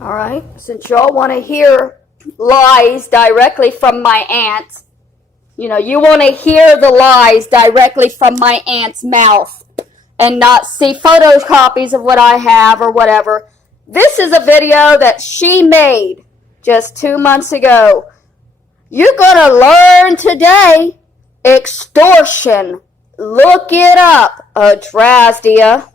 All right, since y'all want to hear lies directly from my aunt, you want to hear the lies directly from my aunt's mouth and not see photocopies of what I have or whatever. This is a video that she made just 2 months ago. You're going to learn today extortion. Look it up, Adrasdea.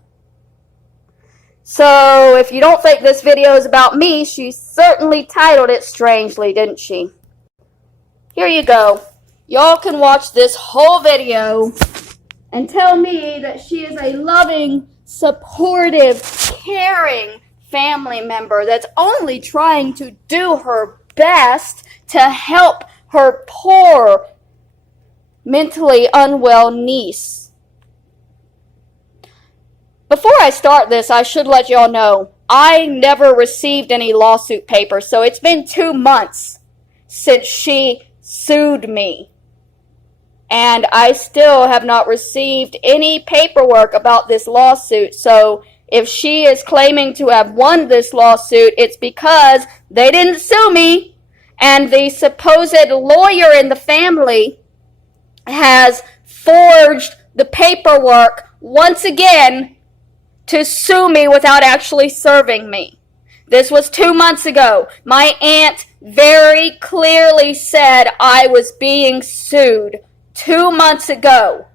So, if you don't think this video is about me, she certainly titled it strangely, didn't she? Here you go. Y'all can watch this whole video and tell me that she is a loving, supportive, caring family member that's only trying to do her best to help her poor, mentally unwell niece. Before I start this, I should let y'all know, I never received any lawsuit papers, so it's been 2 months since she sued me. And I still have not received any paperwork about this lawsuit, so if she is claiming to have won this lawsuit, it's because they didn't sue me, and the supposed lawyer in the family has forged the paperwork once again to sue me without actually serving me. This was 2 months ago. My aunt very clearly said I was being sued 2 months ago.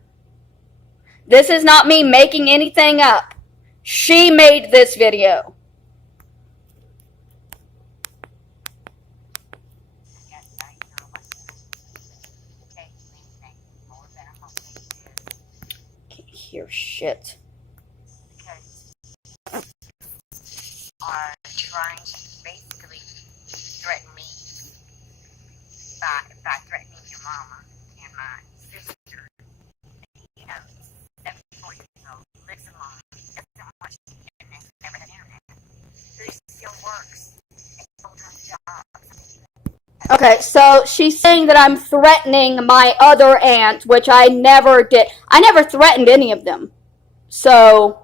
This is not me making anything up. She made this video. Can't hear shit. Are trying to basically threaten me by threatening your mama and my sister. 74 years old, lives alone, doesn't watch the internet, never had internet, who still works a full-time job. Okay, so she's saying that I'm threatening my other aunt, which I never did. I never threatened any of them. So,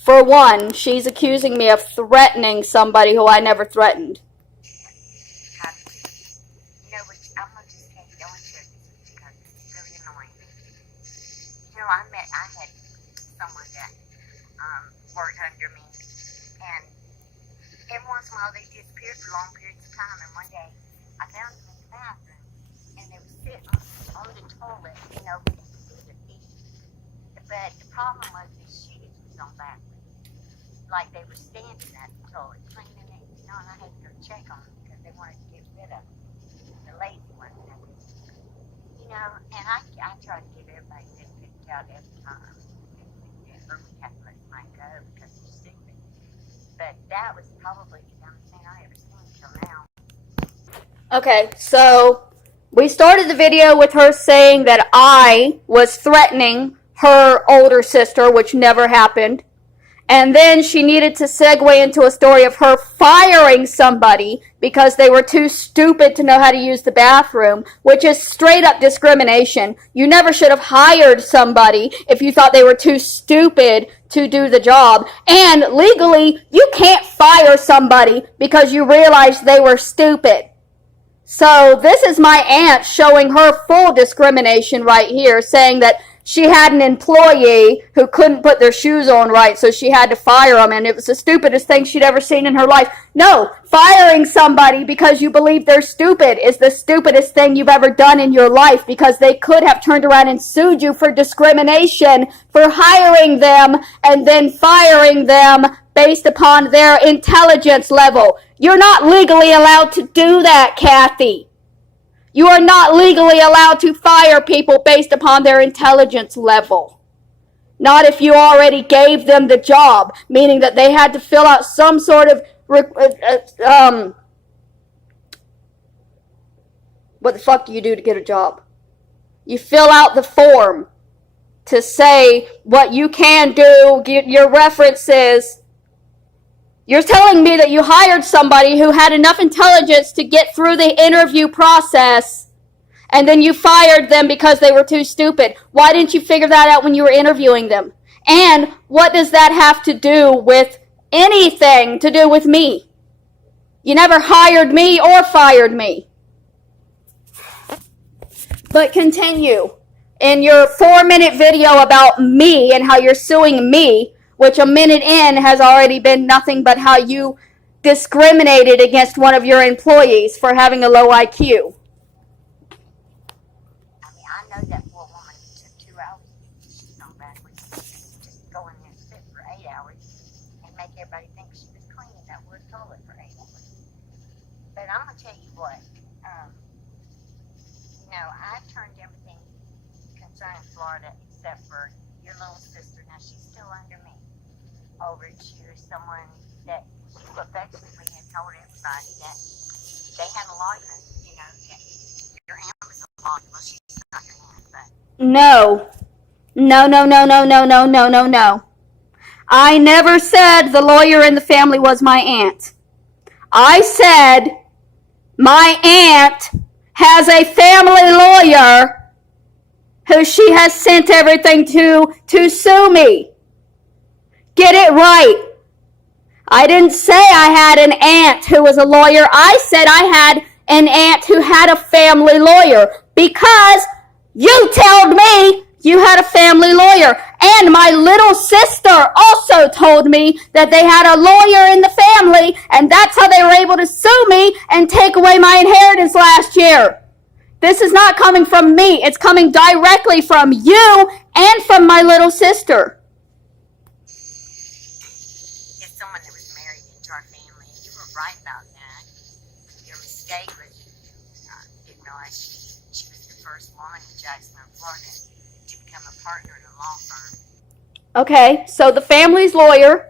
for one, she's accusing me of threatening somebody who I never threatened. I'm going to just go into it because it's really annoying me. I had someone that worked under me, and every once in a while they disappeared for long periods of time, and one day I found them in the bathroom, and they were sitting on the toilet, with their feet. But the problem was the shoes was on backwards. Like they were standing at the toilet, cleaning it, and I had to go check on them because they wanted to get rid of the lazy ones. And I try to give everybody this picked out every time. Or we have to let mine go because they're stupid. But that was probably the dumbest thing I ever seen until now. Okay, so we started the video with her saying that I was threatening her older sister, which never happened. And then she needed to segue into a story of her firing somebody because they were too stupid to know how to use the bathroom, which is straight up discrimination. You never should have hired somebody if you thought they were too stupid to do the job. And legally, you can't fire somebody because you realized they were stupid. So this is my aunt showing her full discrimination right here, saying that she had an employee who couldn't put their shoes on right, so she had to fire them, and it was the stupidest thing she'd ever seen in her life. No, firing somebody because you believe they're stupid is the stupidest thing you've ever done in your life, because they could have turned around and sued you for discrimination for hiring them and then firing them based upon their intelligence level. You're not legally allowed to do that, Kathy. You are not legally allowed to fire people based upon their intelligence level. Not if you already gave them the job, meaning that they had to fill out some sort of, what the fuck do you do to get a job? You fill out the form to say what you can do, get your references. You're telling me that you hired somebody who had enough intelligence to get through the interview process, and then you fired them because they were too stupid. Why didn't you figure that out when you were interviewing them? And what does that have to do with anything to do with me? You never hired me or fired me. But continue. In your 4-minute video about me and how you're suing me, which a minute in has already been nothing but how you discriminated against one of your employees for having a low IQ. I mean, I know that poor woman took 2 hours to get sheets on back, which is just go in there and sit for 8 hours and make everybody think she was cleaning that wood toilet for 8 hours. But I'm going to tell you what, I've turned everything concerning Florida except for your little sister. Now, she's still under me over to someone that you affectionately had told everybody that they had a lawyer, that your aunt was a lawyer. Well, she's not your aunt, but... No. No. I never said the lawyer in the family was my aunt. I said my aunt has a family lawyer who she has sent everything to sue me. Get it right. I didn't say I had an aunt who was a lawyer. I said I had an aunt who had a family lawyer because you told me you had a family lawyer. And my little sister also told me that they had a lawyer in the family, and that's how they were able to sue me and take away my inheritance last year. This is not coming from me. It's coming directly from you and from my little sister. It's someone that was married into our family. You were right about that. Your mistake was you didn't realize she was the first woman in Jacksonville, Florida to become a partner in a law firm. Okay, so the family's lawyer.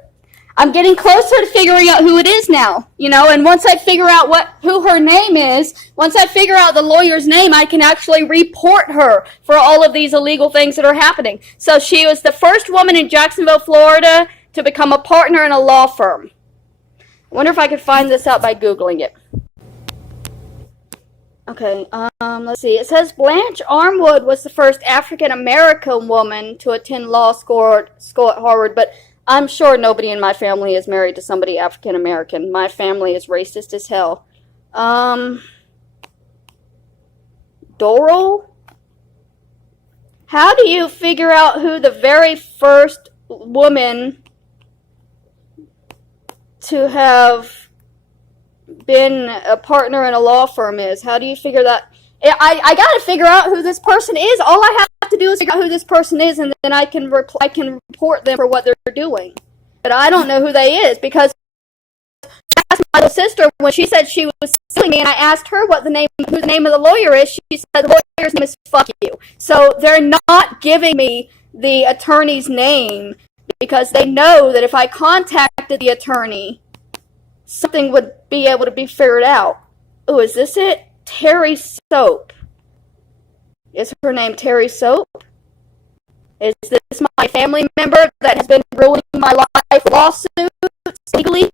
I'm getting closer to figuring out who it is now, and once I figure out who her name is, once I figure out the lawyer's name, I can actually report her for all of these illegal things that are happening. So she was the first woman in Jacksonville, Florida to become a partner in a law firm. I wonder if I could find this out by Googling it. Okay, let's see. It says Blanche Armwood was the first African-American woman to attend law school at Harvard, but I'm sure nobody in my family is married to somebody African-American. My family is racist as hell. Doral? How do you figure out who the very first woman to have been a partner in a law firm is? How do you figure that? I got to figure out who this person is. All I have to do is figure out who this person is, and then I can report them for what they're doing. But I don't know who they is, because I asked my little sister when she said she was suing me, and I asked her who the name of the lawyer is. She said the lawyer's name is Fuck You. So they're not giving me the attorney's name because they know that if I contacted the attorney, something would be able to be figured out. Oh, is this it? Terry Soap. Is her name Terry Soap? Is this my family member that has been ruining my life with lawsuits legally?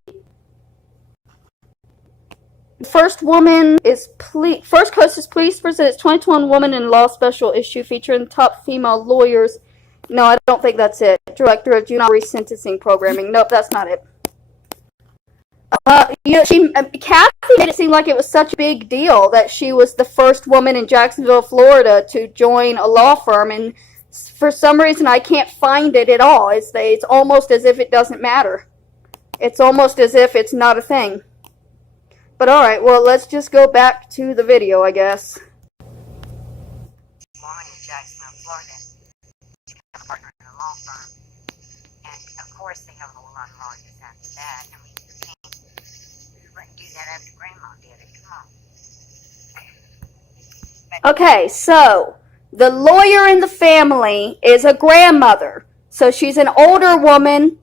First Coast is pleased to present its 2021 Woman in Law special issue featuring top female lawyers. No, I don't think that's it. Director of Juvenile Resentencing Programming. Nope, that's not it. Kathy made it seem like it was such a big deal that she was the first woman in Jacksonville, Florida to join a law firm, and for some reason I can't find it at all. It's almost as if it doesn't matter. It's almost as if it's not a thing. But alright, well, let's just go back to the video, I guess. Woman in Jacksonville, Florida to become a partner in a law firm. And of course they have a whole lot of lawyers after that. I mean, you wouldn't do that after Grandma did it. Come on. Okay, so the lawyer in the family is a grandmother. So she's an older woman.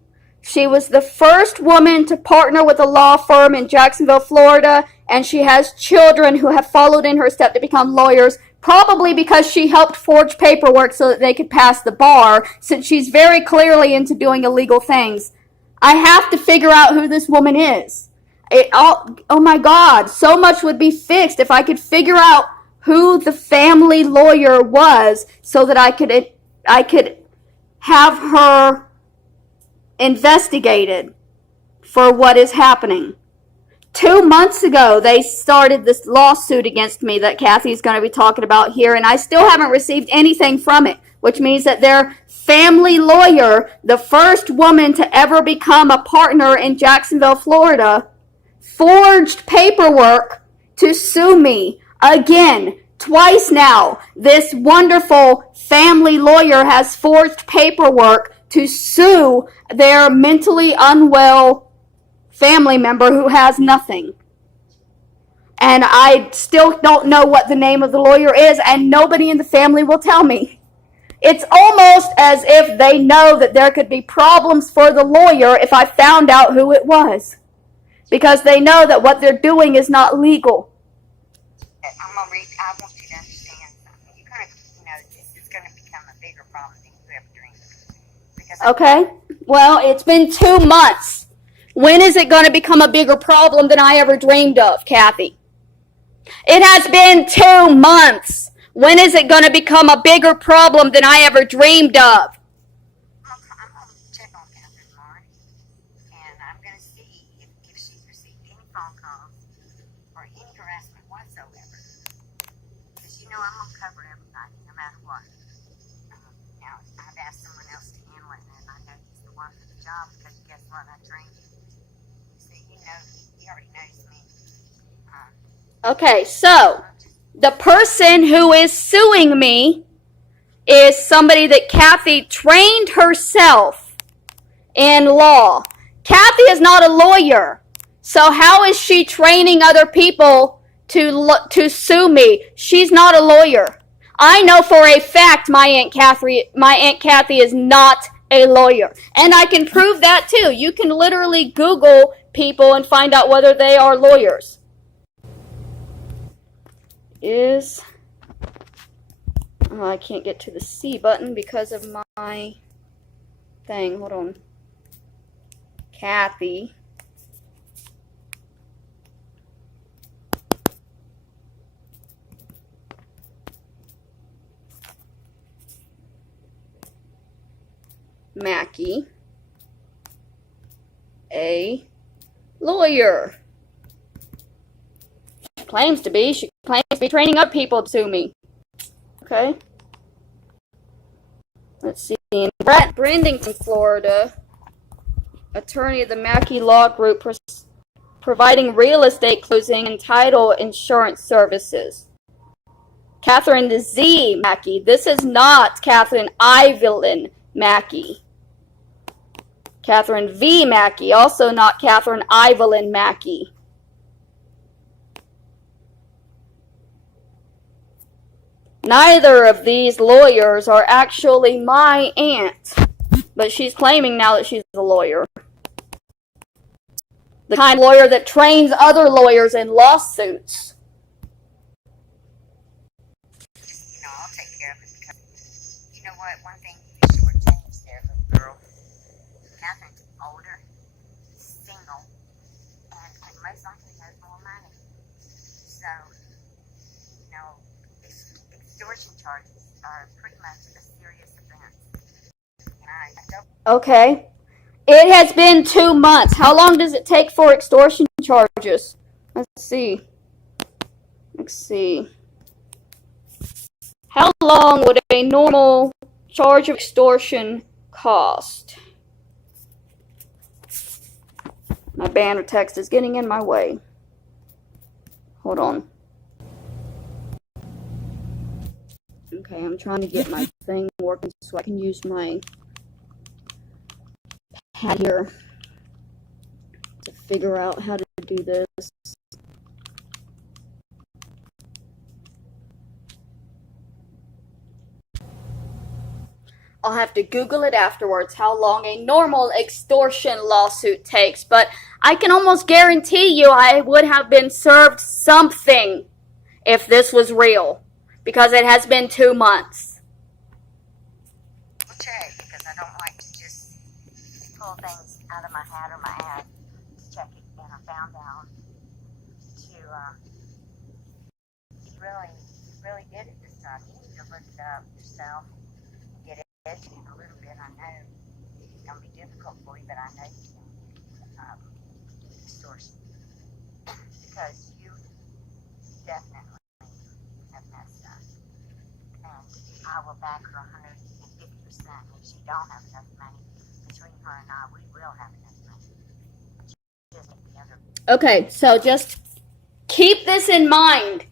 She was the first woman to partner with a law firm in Jacksonville, Florida, and she has children who have followed in her step to become lawyers, probably because she helped forge paperwork so that they could pass the bar, since she's very clearly into doing illegal things. I have to figure out who this woman is. Oh my God, so much would be fixed if I could figure out who the family lawyer was so that I could have her investigated for what is happening. 2 months ago, they started this lawsuit against me that Kathy's going to be talking about here, and I still haven't received anything from it, which means that their family lawyer, the first woman to ever become a partner in Jacksonville, Florida, forged paperwork to sue me again. Twice now, this wonderful family lawyer has forged paperwork to sue their mentally unwell family member who has nothing. And I still don't know what the name of the lawyer is, and nobody in the family will tell me. It's almost as if they know that there could be problems for the lawyer if I found out who it was, because they know that what they're doing is not legal. I'm gonna read. I want you to understand something. You're gonna, this is gonna become a bigger problem than you ever dreamed. Because Okay? Well, it's been 2 months. When is it going to become a bigger problem than I ever dreamed of, Kathy? It has been 2 months. When is it going to become a bigger problem than I ever dreamed of? I'm gonna check on Catherine tomorrow, and I'm gonna see if she's received any phone calls or any harassment whatsoever. Because I'm gonna cover everybody, no matter what. Now I've asked someone else to handle it, and I know he's the one for the job because guess what? I trained him. See, he already knows me. Okay, so the person who is suing me is somebody that Kathy trained herself in law. Kathy is not a lawyer. So how is she training other people to sue me? She's not a lawyer. I know for a fact my Aunt Kathy is not a lawyer. And I can prove that too. You can literally Google people and find out whether they are lawyers. I can't get to the C button because of my thing. Hold on. Kathy. Mackey, a lawyer. She claims to be. She claims to be training other people to sue me. Okay. Let's see. In Brandington, Florida, attorney of the Mackey Law Group providing real estate closing and title insurance services. Catherine Z. Mackey. This is not Catherine Evelyn Mackey. Catherine V. Mackey, also not Catherine Evelyn Mackey. Neither of these lawyers are actually my aunt, but she's claiming now that she's a lawyer. The kind of lawyer that trains other lawyers in lawsuits. I'll take care of it because you know what? One thing you shortchanged there, little girl. Catherine's older, single, and most likely has more money. So, extortion charges are pretty much a serious offense. And I don't. Okay. It has been 2 months. How long does it take for extortion charges? Let's see. How long would a normal charge of extortion cost? My banner text is getting in my way. Hold on. Okay, I'm trying to get my thing working so I can use my pad here to figure out how to do this. I'll have to Google it afterwards how long a normal extortion lawsuit takes, but I can almost guarantee you I would have been served something if this was real, because it has been 2 months. I'll check because I don't like to just pull things out of my hat or my ass to check it. And I found out you really did it this time. You need to look it up yourself. Get educated a little bit. I know it's going to be difficult for you, but I know you can. Extortion. because you definitely have messed up. And I will back her 150%. If she don't have enough money, between her and I, we will have enough money. Just the other. Okay, so just keep this in mind.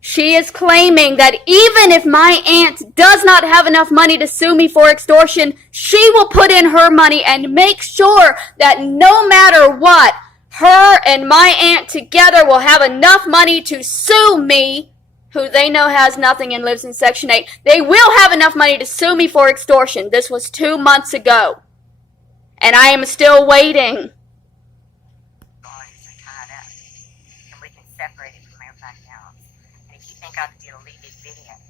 She is claiming that even if my aunt does not have enough money to sue me for extortion, she will put in her money and make sure that no matter what, her and my aunt together will have enough money to sue me, who they know has nothing and lives in Section 8. They will have enough money to sue me for extortion. This was 2 months ago. And I am still waiting. Separated from everybody else. And if you think I deleted videos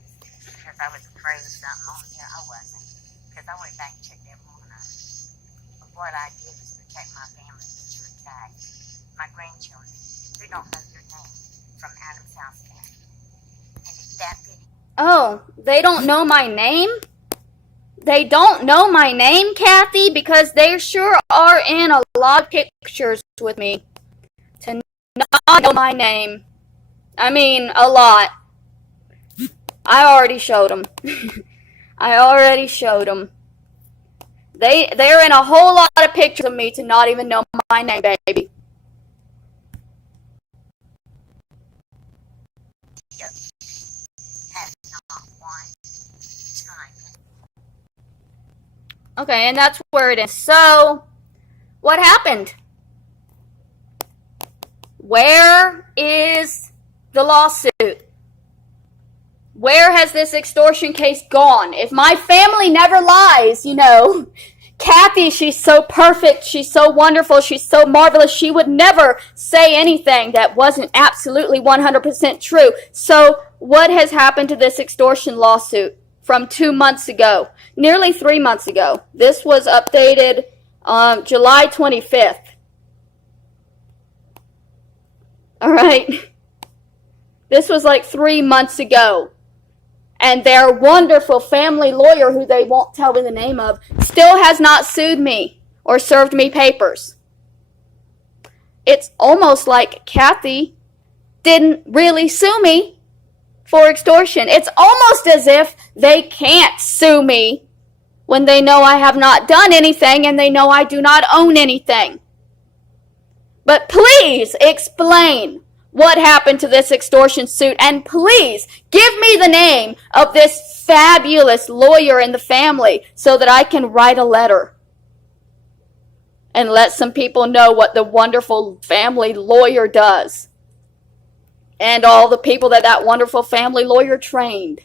because I was afraid of something on here, I wasn't. Because I went back and checked every one of them. But what I did was protect my family that you attacked. My grandchildren, who don't know your name, from Adam's house there. And if that video... Oh, they don't know my name? They don't know my name, Kathy, because they sure are in a lot of pictures with me. To not know my name. I mean, a lot. I already showed them. I already showed them. They're in a whole lot of pictures of me to not even know my name, baby. Okay, and that's where it is. So, what happened? Where is the lawsuit? Where has this extortion case gone? If my family never lies, Kathy, she's so perfect, she's so wonderful, she's so marvelous, she would never say anything that wasn't absolutely 100% true. So what has happened to this extortion lawsuit from 2 months ago? Nearly 3 months ago. This was updated July 25th. All right. This was like 3 months ago. And their wonderful family lawyer, who they won't tell me the name of, still has not sued me or served me papers. It's almost like Kathy didn't really sue me for extortion. It's almost as if they can't sue me when they know I have not done anything and they know I do not own anything. But please explain what happened to this extortion suit, and please give me the name of this fabulous lawyer in the family so that I can write a letter and let some people know what the wonderful family lawyer does and all the people that wonderful family lawyer trained.